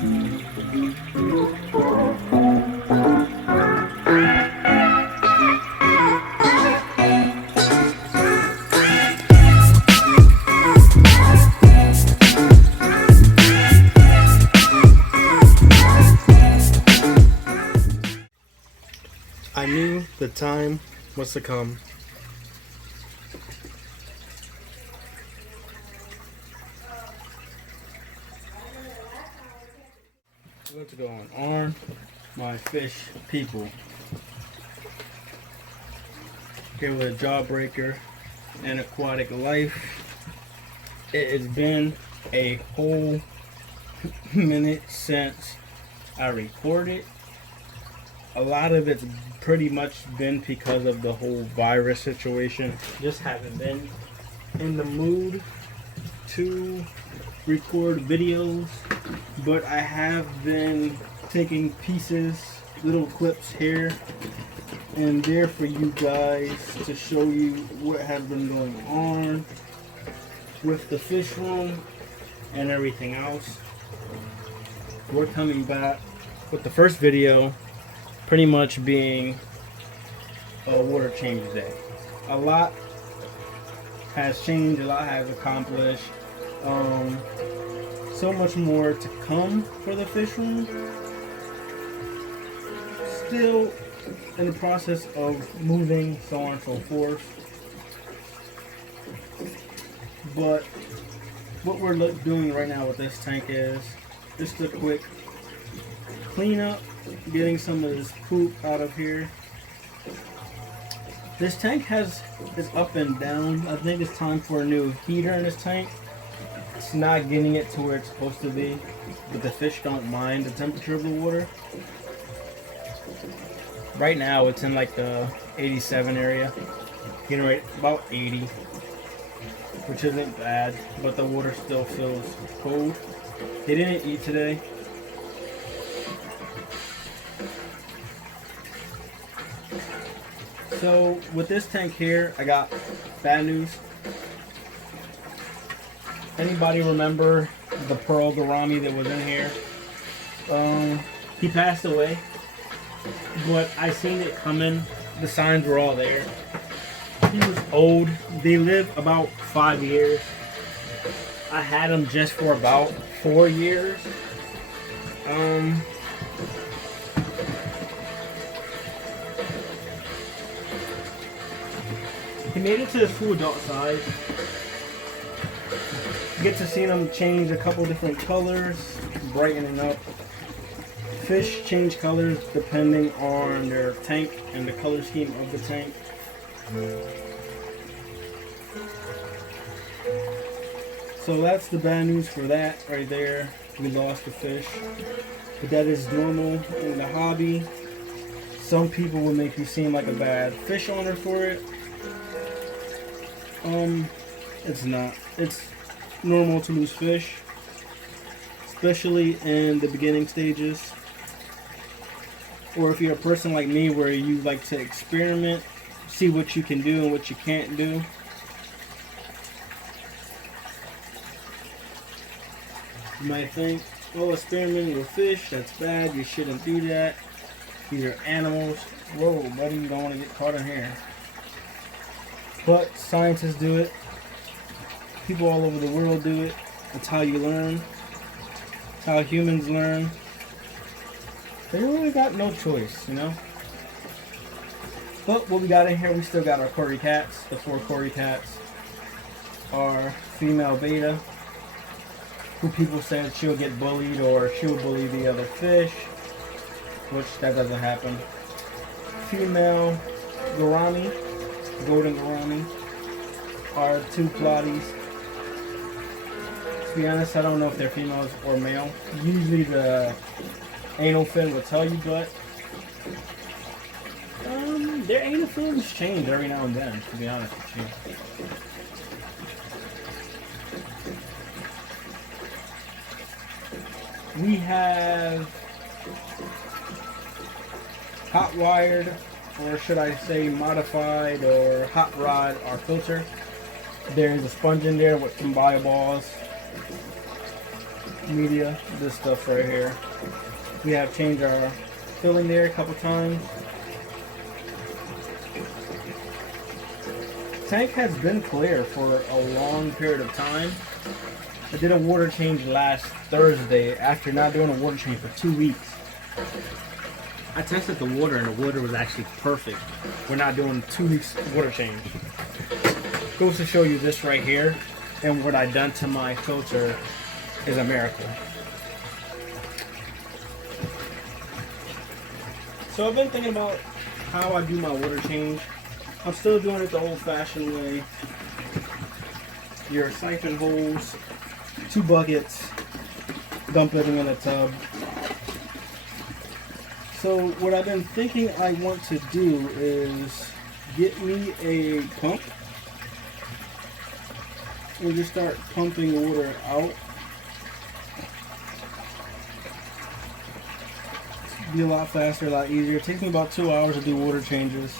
I knew the time was to come. What's going on, my fish people? Here with a Jawbreaker and Aquatic Life. It has been a whole minute since I recorded. A lot of it's pretty much been because of the whole virus situation. Just haven't been in the mood to record videos, but I have been taking pieces, little clips here and there for you guys to show you what has been going on with the fish room and everything else. We're coming back with the first video pretty much being a water change day. A lot has changed, a lot has accomplished. So much more to come for the fish room. Still in the process of moving, so on and so forth. But what we're doing right now with this tank is just a quick cleanup, getting some of this poop out of here. This tank is up and down. I think it's time for a new heater in this tank. It's not getting it to where it's supposed to be, but the fish don't mind the temperature of the water. Right now it's in like the 87 area, getting right about 80, which isn't bad, but the water still feels cold. They didn't eat today. So with this tank here, I got bad news. Anybody remember the pearl gourami that was in here? He passed away, but I seen it coming. The signs were all there. He was old. They live about 5 years. I had him just for about 4 years. He made it to his full adult size. Get to see them change a couple different colors, brightening up. Fish change colors depending on their tank and the color scheme of the tank. So that's the bad news for that right there. We lost the fish. But that is normal in the hobby. Some people will make you seem like a bad fish owner for it. It's not. It's normal to lose fish, especially in the beginning stages. Or if you're a person like me where you like to experiment, see what you can do and what you can't do. You might think, oh, experimenting with fish, that's bad, you shouldn't do that. These are animals. Whoa, buddy, you don't want to get caught in here. But scientists do it. People all over the world do it. That's how you learn. It's how humans learn. They really got no choice, you know? But what we got in here, we still got our Cory cats. The 4 Cory cats. Our female beta, who people said she'll get bullied or she'll bully the other fish, which that doesn't happen. Female gourami, golden gourami, are 2 plotties. To be honest, I don't know if they're females or male. Usually the anal fin will tell you, but their anal fins change every now and then, to be honest with you. We have hot wired, or should I say modified or hot rod our filter. There's a sponge in there with some bio balls. media, this stuff right here. We have changed our filling there a couple times. Tank has been clear for a long period of time. I did a water change last Thursday after not doing a water change for 2 weeks. I tested the water and the water was actually perfect. We're not doing 2 weeks water change. Goes to show you this right here, and what I done to my filter is a miracle. So I've been thinking about how I do my water change. I'm still doing it the old-fashioned way. Your siphon hose, 2 buckets, dump it in a tub. So what I've been thinking I want to do is get me a pump and just start pumping water out. Be a lot faster, a lot easier. It takes me about 2 hours to do water changes.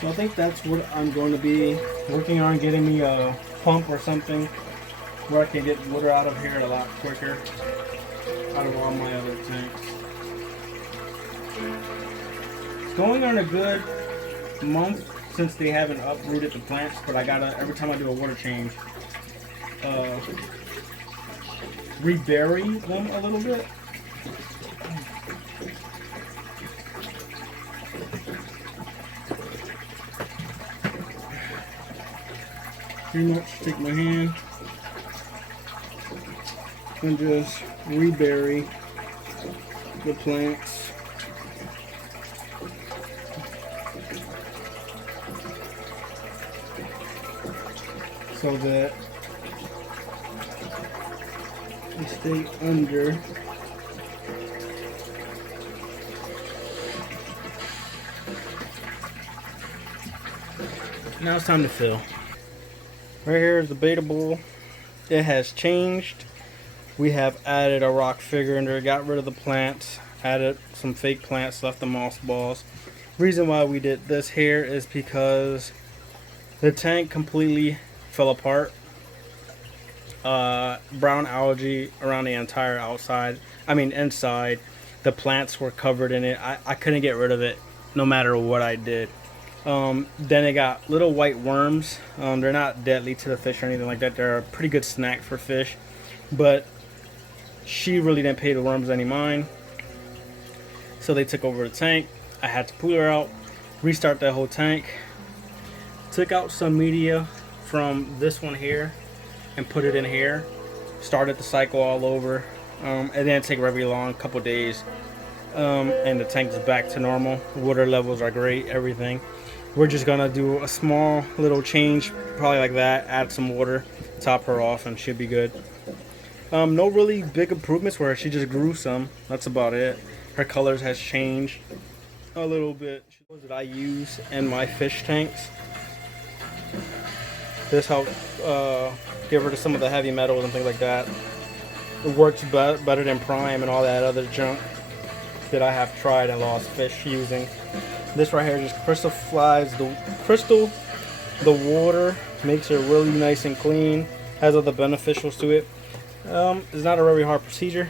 So I think that's what I'm going to be working on, getting me a pump or something where I can get water out of here a lot quicker, out of all my other tanks. It's going on a good month since they haven't uprooted the plants, but I gotta, every time I do a water change, rebury them a little bit. Pretty much take my hand and just rebury the plants. So that they stay under. Now it's time to fill. Right here is the beta bowl. It has changed. We have added a rock figure in there, got rid of the plants, added some fake plants, left the moss balls. Reason why we did this here is because the tank completely fell apart. Brown algae around the entire inside. The plants were covered in it. I couldn't get rid of it no matter what I did. Then it got little white worms. They're not deadly to the fish or anything like that. They're a pretty good snack for fish, but she really didn't pay the worms any mind, so they took over the tank. I had to pull her out, restart that whole tank, took out some media from this one here and put it in here, started the cycle all over. It didn't take very long, a couple days, and the tank is back to normal. Water levels are great, everything. We're just gonna do a small little change, probably like that, add some water, top her off, and she'll be good. No really big improvements where she just grew some. That's about it. Her colors has changed a little bit. What that I use in my fish tanks. This helps get rid of some of the heavy metals and things like that. It works better than Prime and all that other junk that I have tried and lost fish using. This right here just crystallifies the water, makes it really nice and clean, has other beneficials to it. It's not a very hard procedure.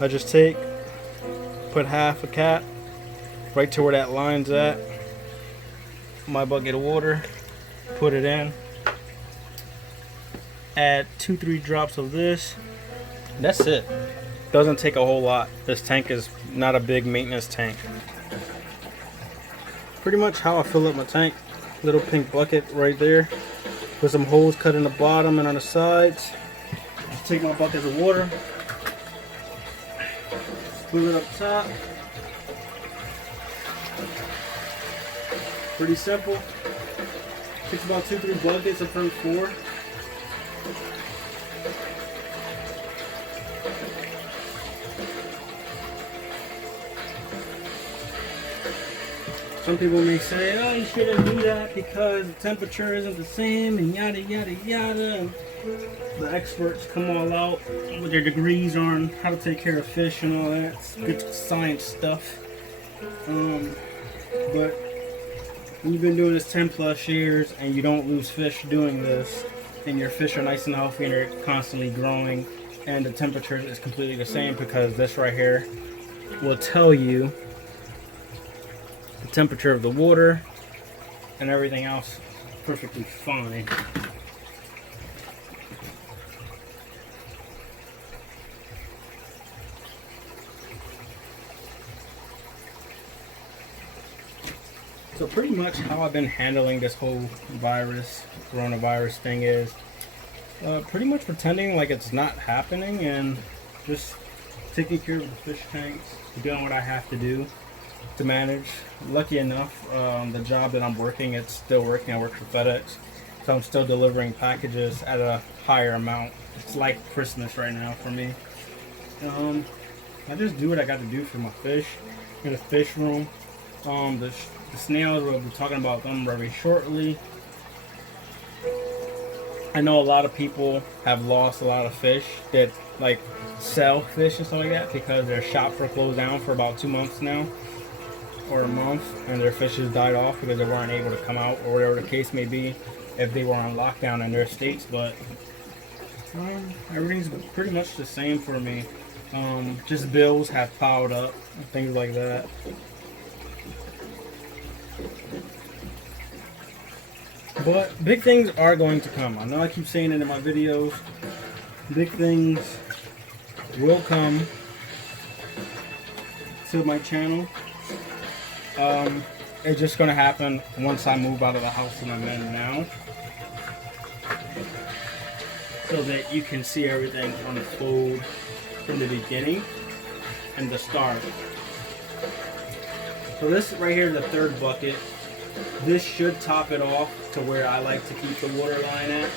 I just put half a cap right to where that line's at, my bucket of water, put it in, add 2-3 drops of this, and that's it. Doesn't take a whole lot. This tank is not a big maintenance tank. Pretty much how I fill up my tank. Little pink bucket right there with some holes cut in the bottom and on the sides. Take my buckets of water, fill it up top. Pretty simple. Takes about 2-3 buckets up from 4. So some people may say, oh, you shouldn't do that because the temperature isn't the same and yada yada yada. And the experts come all out with their degrees on how to take care of fish and all that. It's good science stuff. But when you've been doing this 10 plus years and you don't lose fish doing this, and your fish are nice and healthy and they're constantly growing, and the temperature is completely the same, because this right here will tell you the temperature of the water and everything else perfectly fine. So pretty much how I've been handling this whole coronavirus thing is pretty much pretending like it's not happening and just taking care of the fish tanks, doing what I have to do to manage. Lucky enough, the job that I'm working, it's still working. I work for FedEx, so I'm still delivering packages at a higher amount. It's like Christmas right now for me. I just do what I got to do for my fish in the fish room. The snails, we'll be talking about them very shortly. I know a lot of people have lost a lot of fish that like sell fish and stuff like that because their shops were closed down for about 2 months now, or a month, and their fishes died off because they weren't able to come out, or whatever the case may be, if they were on lockdown in their states. But everything's pretty much the same for me. Just bills have piled up and things like that. But big things are going to come. I know I keep saying it in my videos. Big things will come to my channel. It's just going to happen once I move out of the house that I'm in now, so that you can see everything unfold from the beginning and the start. So this right here is the third bucket. This should top it off to where I like to keep the water line at.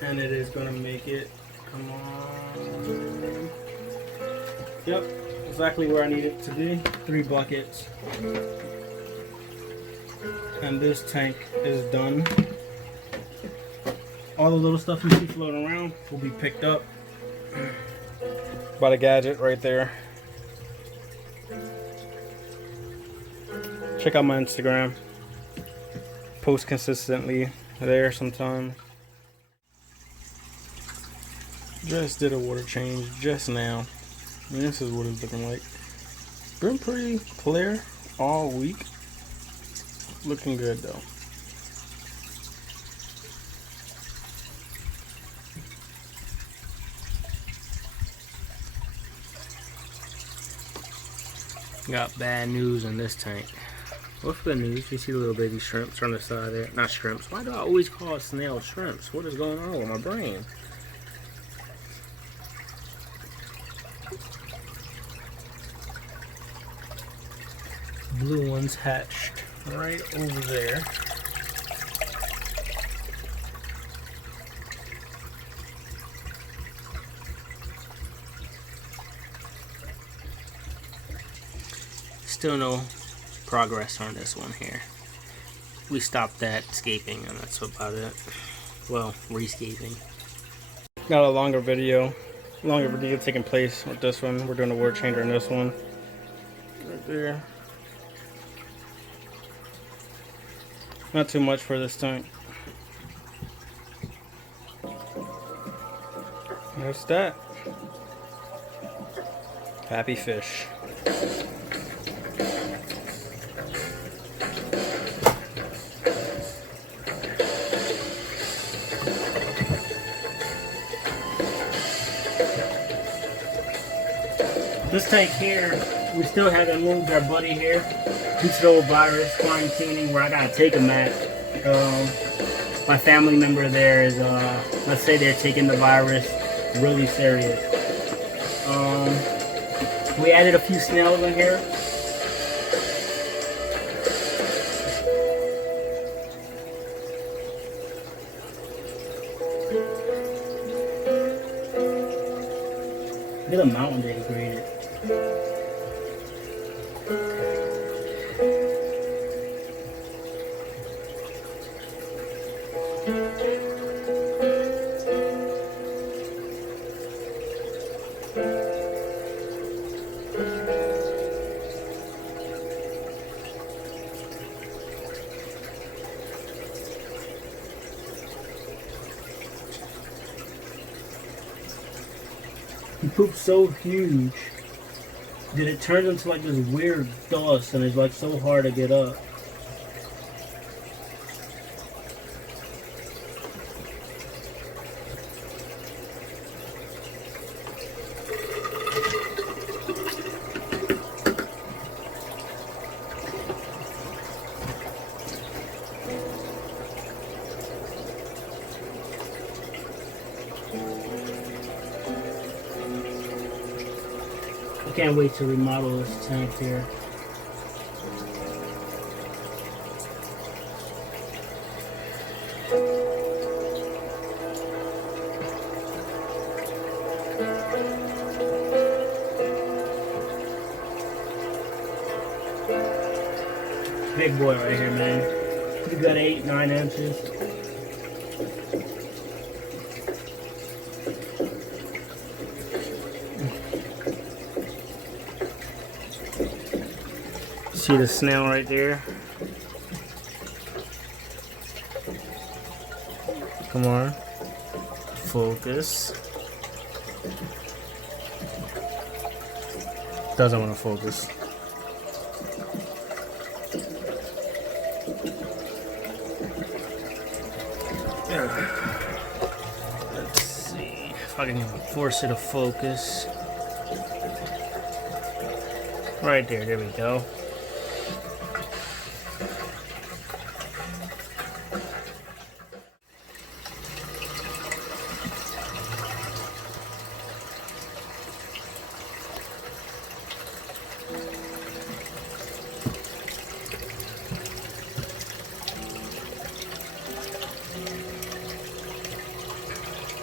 And it is going to make it, come on. Yep, exactly where I need it to be. 3 buckets. And this tank is done. All the little stuff you see floating around will be picked up by the gadget right there. Check out my Instagram. Post consistently there sometimes. Just did a water change just now. And this is what it's looking like. Been pretty clear all week. Looking good though. Got bad news in this tank. What's the news? You see the little baby shrimps on the side there. Not shrimps. Why do I always call snail shrimps? What is going on with my brain? Blue ones hatched right over there. Still no progress on this one here. We stopped that escaping and that's about it. Well, rescaping. Got a longer video taking place with this one. We're doing a word changer in this one. Right there. Not too much for this tank. That's that. Happy fish. This tank here, we still haven't moved our buddy here due to the old virus quarantining where I gotta take him at. My family member there is, let's say they're taking the virus really serious. We added a few snails in here. Look at the mountain that he created. He poops so huge that it turns into like this weird dust and it's like so hard to get up. Can't wait to remodel this tank here. Big boy right here, man. You got 8-9 inches. See the snail right there? Come on. Focus. Doesn't want to focus. Let's see if I can even force it to focus. Right there, there we go.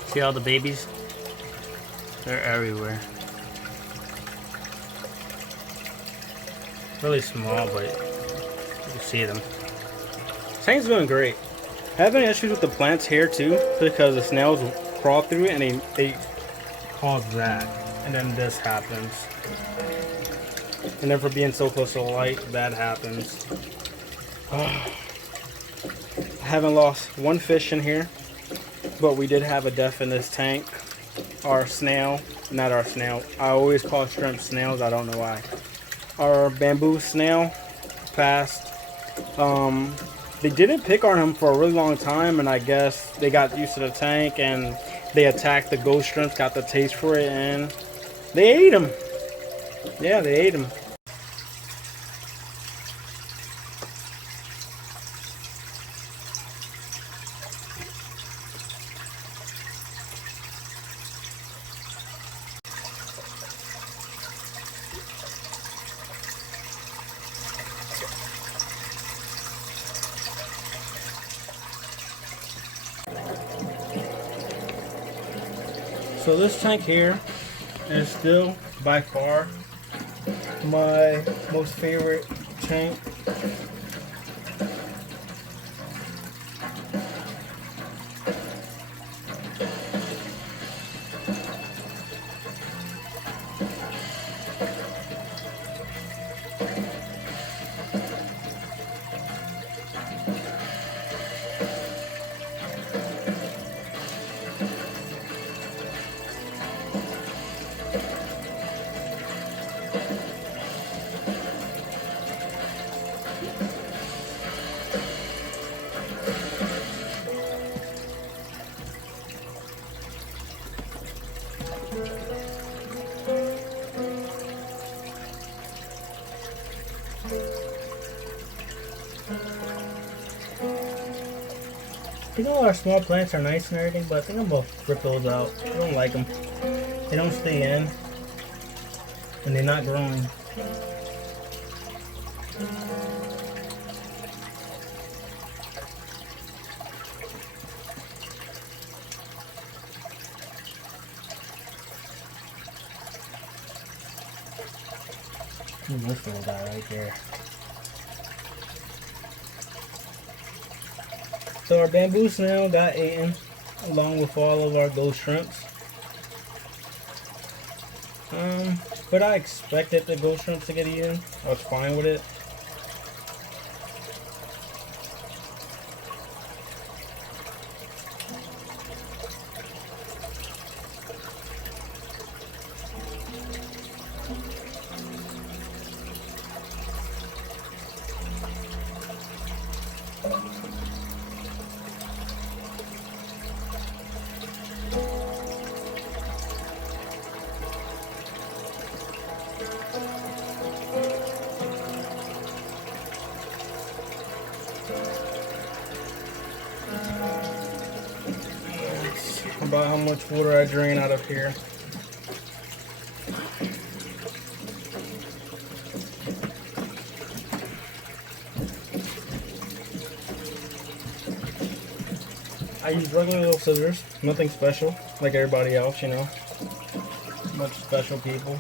See all the babies? They're everywhere. Really small, but you can see them. Tank's doing great. Having issues with the plants here too, because the snails crawl through it and they cause that. And then this happens. And then for being so close to the light, that happens. I haven't lost one fish in here. But we did have a death in this tank. Our snail, not our snail. I always call shrimp snails, I don't know why. Our bamboo snail passed. They didn't pick on him for a really long time, and I guess they got used to the tank and they attacked the ghost shrimps, got the taste for it, and they ate him. Yeah, they ate him. So this tank here is still by far my most favorite tank. You know, our small plants are nice and everything, but I think I'm gonna rip those out. I don't like them. They don't stay in, and they're not growing. This little guy right there. So our bamboo snail got eaten along with all of our ghost shrimps. But I expected the ghost shrimps to get eaten. I was fine with it. About how much water I drain out of here. I use regular little scissors, nothing special, like everybody else, you know. Much special people.